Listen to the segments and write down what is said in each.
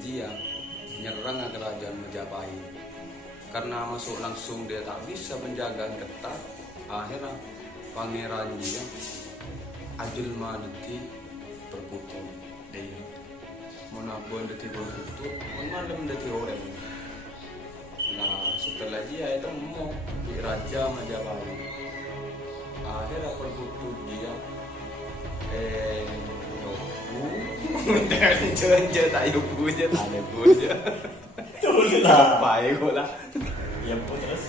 dia menyerang kerajaan Majapahit. Karena masuk langsung dia tak bisa penjagaan ketat, akhirnya pangeran dia ajelma deti Perkutut. Dia menabung deti Perkutut, mengalem deti orang. Nah setelah dia itu mau di raja Majapahit, akhirnya Perkutut dia dari jonjo tak yubu aja tak ada aja. Itulah. Baik kok lah. Ya pun terus.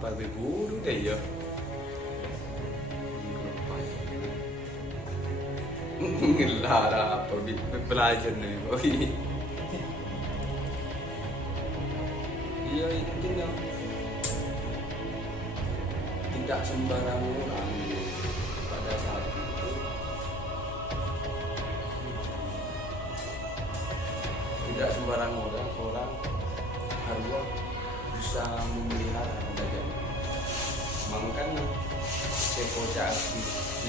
Pada guru deh ya. Ngelara apa belajar nih boy. Iya intinya tidak sembarang orang pada saat itu tidak sembarang orang harus bisa memelihara gajah. Makanya sekocak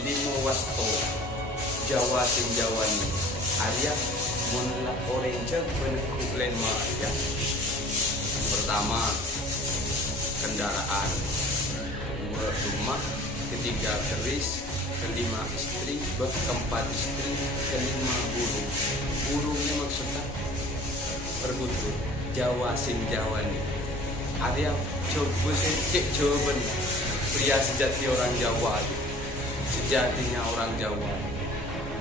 limo wasto Jawa sing Jawa ni Arya munlah orange bentuk lema ya. Pertama kendaraan, kedua rumah, ketiga keris, kelima istri, keempat istri, kelima burung. Burungnya maksudnya Perkutut Jawa sing Jawa ni. Ada yang coba sedikit jawaban pria sejati orang Jawa, sejatinya orang Jawa.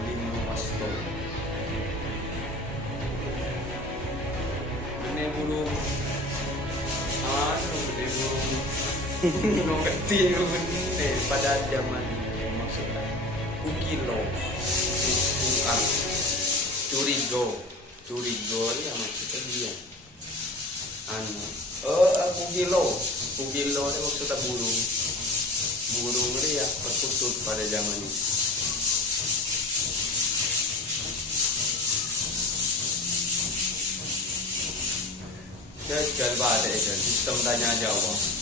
Lima wasto. Ini burung. Ini burung. Ngerti pada zaman ini maksudnya kukilo, bukan curigo ini maksudnya dia. Kukilo ini maksudnya burung ini ya Perkutut pada zaman ini. Gagal pada sistem tanya jawab.